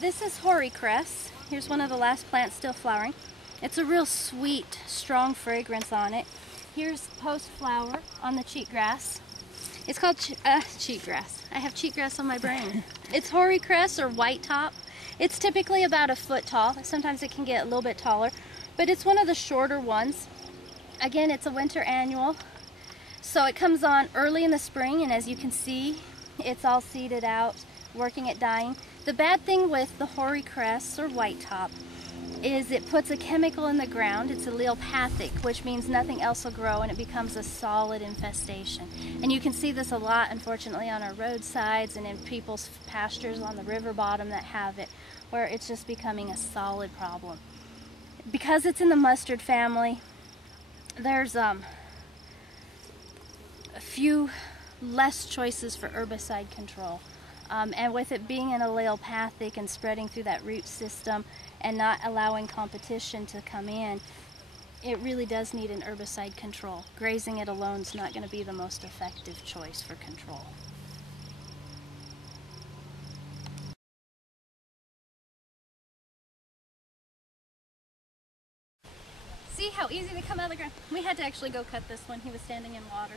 This is hoary cress. Here's one of the last plants still flowering. It's a real sweet, strong fragrance on it. Here's post-flower on the cheatgrass. It's called cheatgrass. I have cheatgrass on my brain. It's hoary cress or white top. It's typically about a foot tall. Sometimes it can get a little bit taller, but it's one of the shorter ones. Again, it's a winter annual. So it comes on early in the spring, and as you can see, it's all seeded out, working at dying. The bad thing with the hoary cress or white top is it puts a chemical in the ground. It's allelopathic, which means nothing else will grow, and it becomes a solid infestation. And you can see this a lot, unfortunately, on our roadsides and in people's pastures on the river bottom that have it, where it's just becoming a solid problem. Because it's in the mustard family, there's a few less choices for herbicide control. And with it being an allelopathic and spreading through that root system and not allowing competition to come in, it really does need an herbicide control. Grazing it alone is not going to be the most effective choice for control. See how easy they come out of the ground? We had to actually go cut this one. He was standing in water.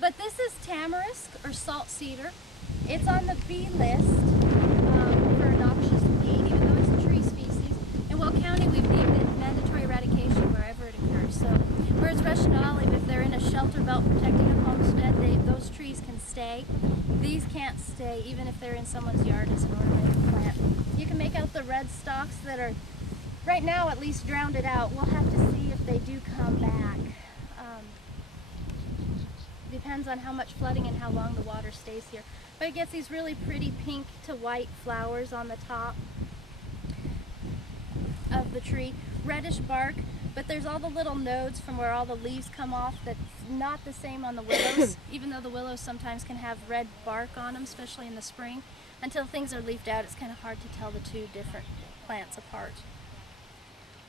But this is tamarisk or salt cedar. It's on the B list for a noxious weed, even though it's a tree species. In Will County, we've named it mandatory eradication wherever it occurs. So whereas Russian olive, if they're in a shelter belt protecting a homestead, those trees can stay. These can't stay, even if they're in someone's yard as an ornamental plant. You can make out the red stalks that are, right now at least, drowned it out. We'll have to see if they do come back. Depends on how much flooding and how long the water stays here. But it gets these really pretty pink to white flowers on the top of the tree. Reddish bark, but there's all the little nodes from where all the leaves come off that's not the same on the willows, even though the willows sometimes can have red bark on them, especially in the spring. Until things are leafed out, it's kind of hard to tell the two different plants apart.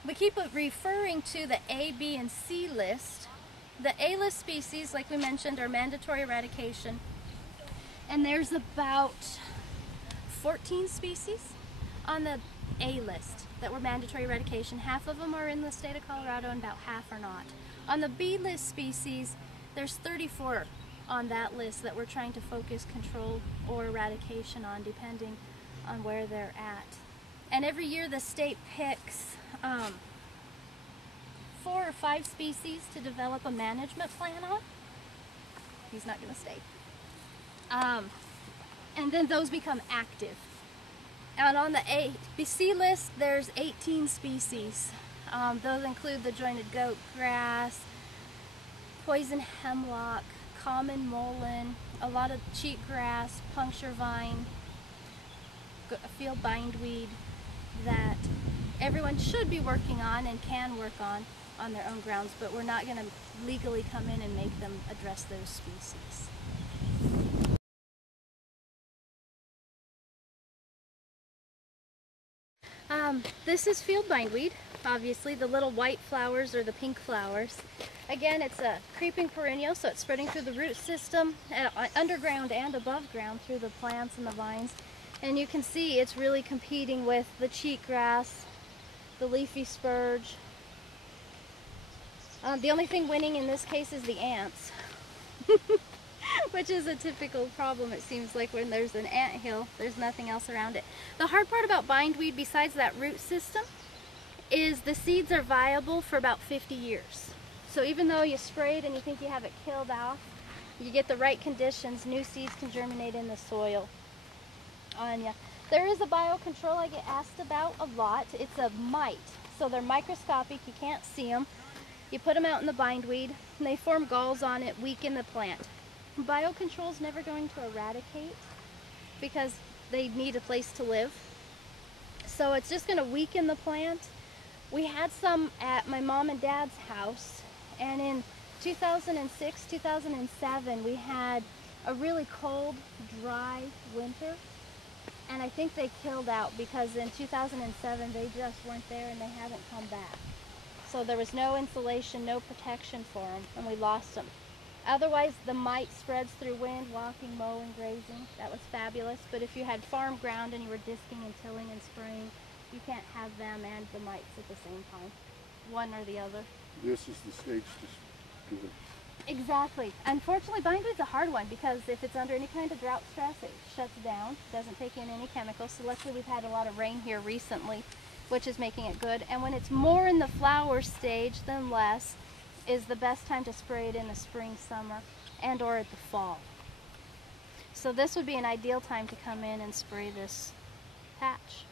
We keep referring to the A, B, and C list. The A-list species, like we mentioned, are mandatory eradication. And there's about 14 species on the A list that were mandatory eradication. Half of them are in the state of Colorado and about half are not. On the B list species, there's 34 on that list that we're trying to focus control or eradication on, depending on where they're at. And every year the state picks 4 or 5 species to develop a management plan on. He's not going to stay. And then those become active. And on the C list, there's 18 species. Those include the jointed goat grass, poison hemlock, common mullein, a lot of cheatgrass, puncture vine, field bindweed that everyone should be working on and can work on their own grounds, but we're not going to legally come in and make them address those species. This is field bindweed, obviously. The little white flowers or the pink flowers. Again, it's a creeping perennial, so it's spreading through the root system, underground and above ground, through the plants and the vines. And you can see it's really competing with the cheatgrass, the leafy spurge. The only thing winning in this case is the ants, which is a typical problem, it seems like. When there's an ant hill, there's nothing else around it. The hard part about bindweed, besides that root system, is the seeds are viable for about 50 years. So even though you sprayed and you think you have it killed off, you get the right conditions, new seeds can germinate in the soil on you. There is a biocontrol I get asked about a lot. It's a mite. So they're microscopic, you can't see them. You put them out in the bindweed, and they form galls on it, weaken the plant. Biocontrol is never going to eradicate because they need a place to live. So it's just going to weaken the plant. We had some at my mom and dad's house, and in 2006, 2007, we had a really cold, dry winter, and I think they killed out because in 2007 they just weren't there and they haven't come back. So there was no insulation, no protection for them, and we lost them. Otherwise, the mite spreads through wind, walking, mowing, grazing. That was fabulous. But if you had farm ground and you were disking and tilling and spraying, you can't have them and the mites at the same time. One or the other. This is the stage to do it. Exactly. Unfortunately, bindweed's a hard one because if it's under any kind of drought stress, it shuts down, doesn't take in any chemicals. So luckily we've had a lot of rain here recently, which is making it good. And when it's more in the flower stage than less, is the best time to spray it in the spring, summer, and or at the fall. So this would be an ideal time to come in and spray this patch.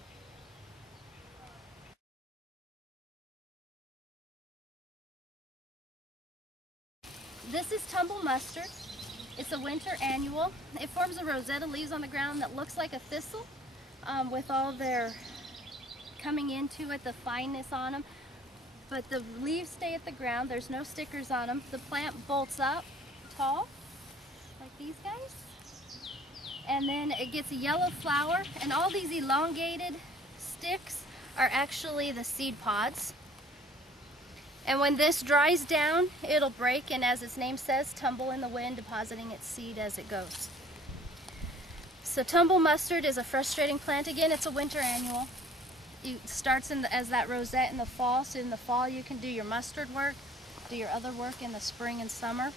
This is tumble mustard. It's a winter annual. It forms a rosette of leaves on the ground that looks like a thistle with all their coming into it, the fineness on them. But the leaves stay at the ground. There's no stickers on them. The plant bolts up tall, like these guys. And then it gets a yellow flower, and all these elongated sticks are actually the seed pods. And when this dries down, it'll break and, as its name says, tumble in the wind, depositing its seed as it goes. So tumble mustard is a frustrating plant. Again, it's a winter annual. It starts as that rosette in the fall, so in the fall you can do your mustard work, do your other work in the spring and summer.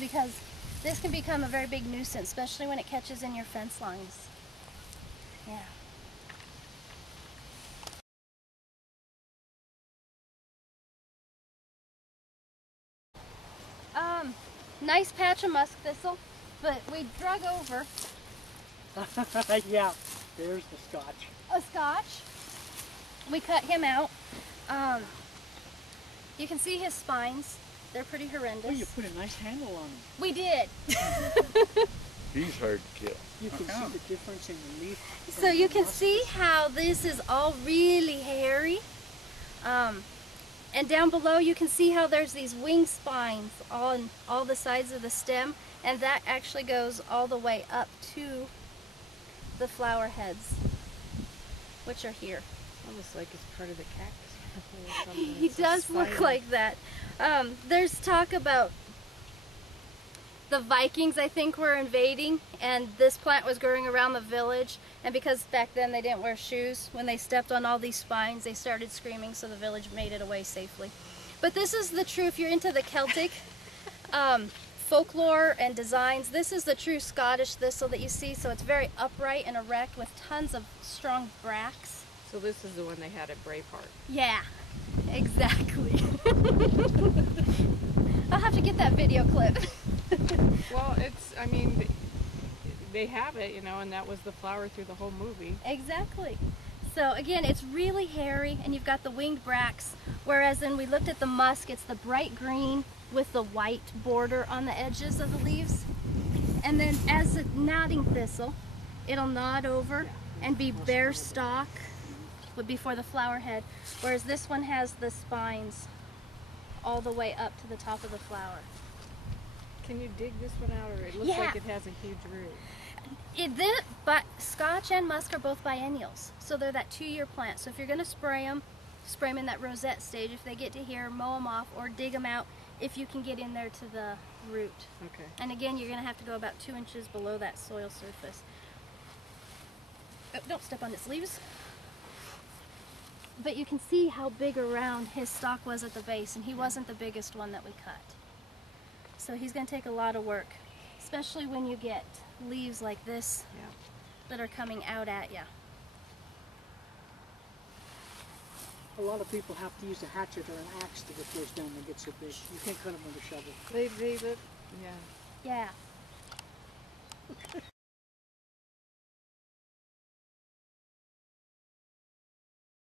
Because this can become a very big nuisance, especially when it catches in your fence lines. Yeah. Nice patch of musk thistle, but we drug over Yeah, there's the Scotch. a Scotch. We cut him out. You can see his spines. They're pretty horrendous. Oh, you put a nice handle on him. We did. He's hard to kill. You can see the difference in the leaf. So you can see how this is all really hairy. And down below you can see how there's these wing spines on all the sides of the stem, and that actually goes all the way up to the flower heads, which are here. Almost like it's part of the cactus. He does look like that. There's talk about the Vikings, I think, were invading, and this plant was growing around the village, and because back then they didn't wear shoes, when they stepped on all these spines they started screaming, so the village made it away safely. But this is the true, if you're into the Celtic folklore and designs, this is the true Scottish thistle that you see. So it's very upright and erect with tons of strong bracts. So this is the one they had at Braveheart. Yeah, exactly. I'll have to get that video clip. Well, it's, I mean, they have it, you know, and that was the flower through the whole movie. Exactly. So again, it's really hairy, and you've got the winged bracts, whereas when we looked at the musk, it's the bright green with the white border on the edges of the leaves. And then as a nodding thistle, it'll nod over and be bare stalk before the flower head, whereas this one has the spines all the way up to the top of the flower. Can you dig this one out, or it looks like it has a huge root? But Scotch and musk are both biennials, so they're that 2-year plant. So if you're going to spray them in that rosette stage. If they get to here, mow them off or dig them out if you can get in there to the root. Okay. And again, you're going to have to go about 2 inches below that soil surface. Oh, don't step on its leaves. But you can see how big around his stalk was at the base, and he wasn't the biggest one that we cut. So he's going to take a lot of work, especially when you get leaves like this that are coming out at you. A lot of people have to use a hatchet or an axe to get those down. They get so big. You can't cut them with a shovel. They look, yeah. Yeah.